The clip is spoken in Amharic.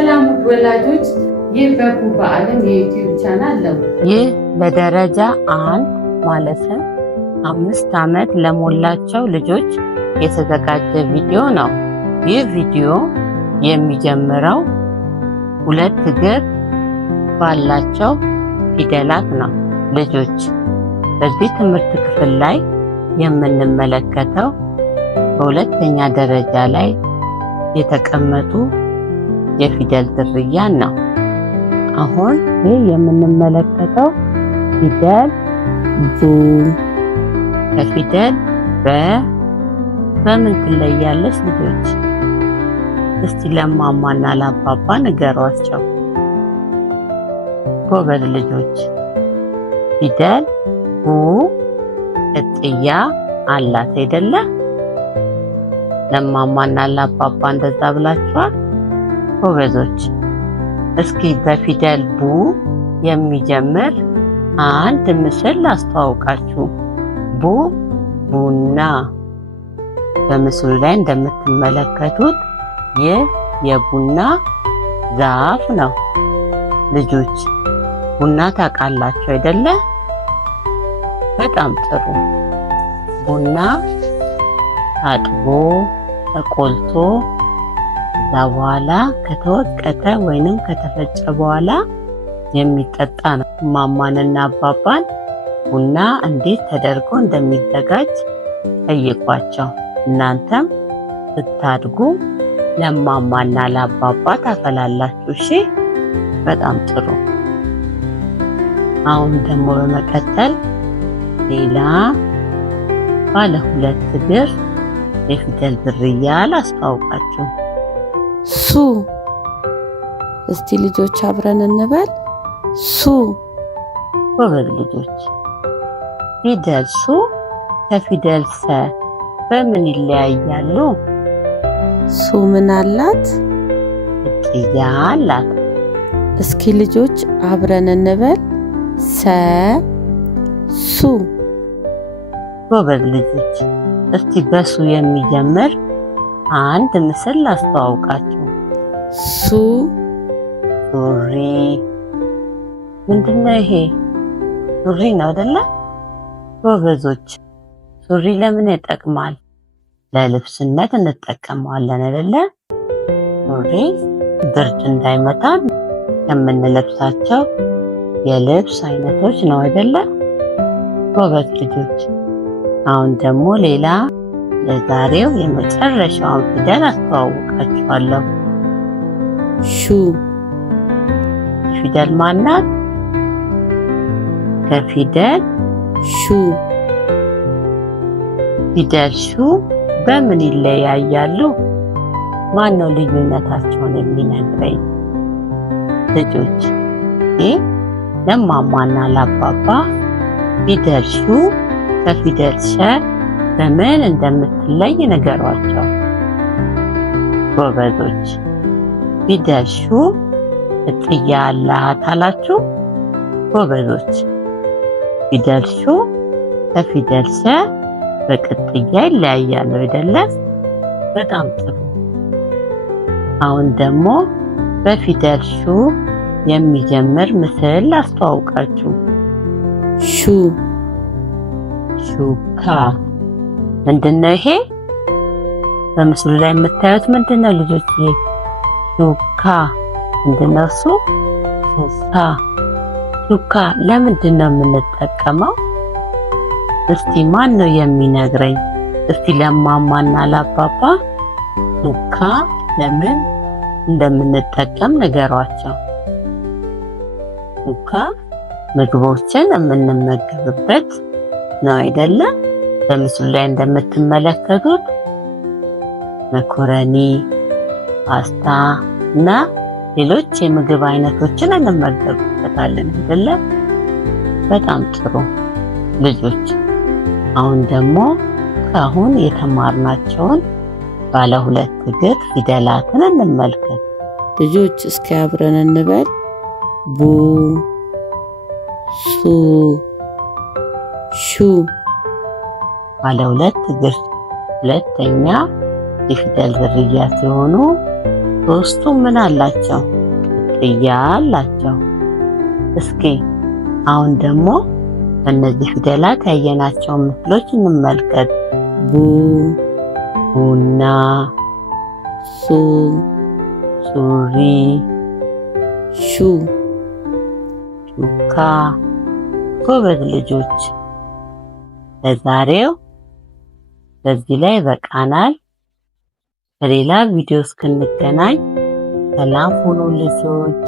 ሰላም ወላጆች፣ ይህ በቡ በዓለም የዩቲዩብ ቻናል ነው። ይህ ለደረጃ 1 ማለትም 5 ዓመት ለሞላቸው ልጆች የተዘጋጀ ቪዲዮ ነው። ይህ ቪዲዮ የሚጀምረው 2 እግር ባላቸው ፊደላት ነው። ልጆች በዚህ ትምህርት ክፍል ላይ የምንመለከተው በሁለተኛ ደረጃ ላይ የተቀመጡ የፊደል ዝርያን ነው። አሁን ይህ የምንመለከተው ፊደል ቡ ከፊደል በምን ትለያለች ልጆች? እስቲ ለማማና ለአባባ ንገሯቸው። ጎበዝ ልጆች። ፊደል ቡ ቅጥያ አላት አይደለ? ለማማና ለአባባ እንደዛ ብላችኋል? ጎበዞች። እስኪ በፊደል ቡ የሚጀምር አንድ ምስል አስተዋውቃችሁ። ቡ ቡና። በምስሉ ላይ እንደምትመለከቱት ይህ የቡና ዛፍ ነው። ልጆች ቡና ታውቃላችሁ አይደለ? በጣም ጥሩ። ቡና ታጥቦ ተቆልቶ ከዛ በኋላ ከተወቀጠ ወይንም ከተፈጨ በኋላ የሚጠጣ ነው። ማማንና አባባን ቡና እንዴት ተደርጎ እንደሚዘጋጅ ጠይቋቸው። እናንተም ስታድጉ ለማማና ለአባባ ታፈላላችሁ። እሺ፣ በጣም ጥሩ። አሁን ደግሞ በመቀጠል ሌላ ባለ 2 እግር የፊደል ዝርያ ላስተዋውቃችሁ። ሱ። እስቲ ልጆች አብረን እንበል ሱ። ጎበዝ ልጆች። ፊደል ሱ ከፊደል ሰ በምን ይለያያሉ? ሱ ምን አላት? ቅጥያ አላት። እስኪ ልጆች አብረን እንበል ሰ ሱ። ጎበዝ ልጆች። እስቲ በሱ የሚጀምር አንድ ምስል ላስተዋውቃችሁ። ሱ ሱሪ። ምንድነው ይሄ? ሱሪ ነው አይደለ? ጎበዞች። ሱሪ ለምን ይጠቅማል? ለልብስነት እንጠቀመዋለን አይደለ? ሱሪ ብርድ እንዳይመታን ከምንለብሳቸው የልብስ አይነቶች ነው አይደለ? ጎበዝ ልጆች። አሁን ደግሞ ሌላ ለዛሬው የመጨረሻውን ፊደል አስተዋውቃችኋለሁ። ሹ። ፊደል ማናት? ከፊደል ሹ። ፊደል ሹ በምን ይለያያሉ? ማን ነው ልዩነታቸውን የሚነግረኝ? ልጆች ለማማና ለአባባ ፊደል ሹ ከፊደል ሸ በምን እንደምትለይ ንገሯቸው። ጎበዞች። ፊደል ሹ ቅጥያ አላት አላችሁ? ጎበዞች። ፊደል ሹ ከፊደል ሸ በቅጥያ ይለያያሉ አይደለ? በጣም ጥሩ። አሁን ደግሞ በፊደል ሹ የሚጀምር ምስል አስተዋውቃችሁ። ሹ። ሹካ። ምንድነው ይሄ? በምስሉ ላይ የምታዩት ምንድነው ልጆች? ሹካ። ምንድነው እሱ? ሹካ። ሹካ ለምንድነው የምንጠቀመው? እስቲ ማን ነው የሚነግረኝ? እስቲ ለማማና ለአባባ ሹካ ለምን እንደምንጠቀም ንገሯቸው። ሹካ ምግቦችን የምንመገብበት ነው አይደለ? በምስሉ ላይ እንደምትመለከቱት መኮረኒ፣ ፓስታ እና ሌሎች የምግብ አይነቶችን እንመገብበታለን አይደለ? በጣም ጥሩ ልጆች። አሁን ደግሞ ካሁን የተማርናቸውን ባለ 2 እግር ፊደላትን እንመልከት። ልጆች እስኪ አብረን እንበል ቡ ሱ ሹ። ባለ 2 እግር ሁለተኛ የፊደል ዝርያ ሲሆኑ ሶስቱ ምን አላቸው? ቅጥያ አላቸው። እስኪ አሁን ደግሞ በእነዚህ ፊደላት ያየናቸውን ምስሎች እንመልከት። ቡ፣ ቡና፣ ሱ፣ ሱሪ፣ ሹ። ሹካ። ጎበዝ ልጆች፣ ለዛሬው በዚህ ላይ በቃናል። በሌላ ቪዲዮ እስክንገናኝ ሰላም ሁኑ ልጆች።